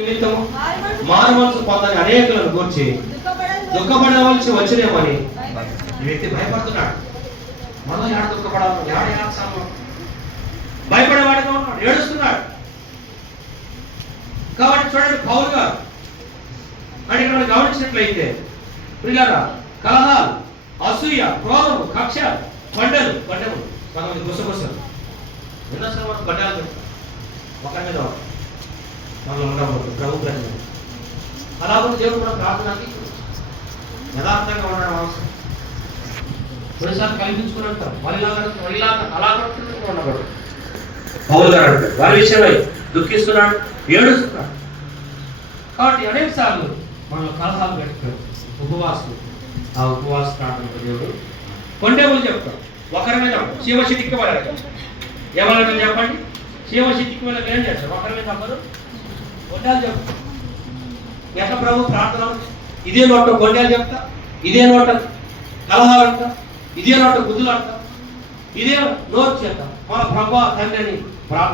నిమిత్తము మారు మనసు పొందని అనేకులను గూర్చి దుఃఖపడవలసి వచ్చినేమని ఈ వ్యక్తి భయపడుతున్నాడు. మనం ఏడ దుఃఖపడాలి, భయపడేవాడుగా ఉన్నాడు, ఏడుస్తున్నాడు. కాబట్టి చూడండి, పౌలు గారు అని ఇక్కడ గమనించినట్లయితే ప్రియులారా, కలహాలు, అసూయ, క్రోధము, కక్ష, కొండలు కొంతమంది గుసగుసలు ఎన్నోసార్లు మనం గడ్డలు పెడతాం ఒకరి మీద మనం ఉండకూడదు ప్రభు ప్రజలు. అలా కూడా దేవుడు కూడా ప్రార్థనకి యథార్థంగా ఉండడం అవసరం. కొన్నిసార్లు కల్పించుకుని మళ్ళీ అలా ఉండకూడదు. పౌలు గారు అంటారు వారి విషయమై దుఃఖిస్తున్నాడు, ఏడుస్తున్నాడు. కాబట్టి అనేక సార్లు మనం కలహాలు పెట్టుకోవాలి. ఉపవాసం, ఆ ఉపవాస ప్రార్థన దేవుడు కొండేములు చెప్తాం. ఒకరి మీద శివశక్తికి వాళ్ళకి ఎవరైనా చెప్పండి, శివశక్తికి వాళ్ళకి ఏం చేస్తారు? ఒకరి మీద అందరూ కొండాలు చెప్తా. ఎట్లా ప్రభు ప్రార్థన? ఇదే నోట కొండాలు చెప్తా, ఇదే నోట కలహాలు అంట, ఇదే నోట గుద్దులు అంట, ఇదే నోరు చేత మన ప్రభు తండ్రి అని ప్రార్థన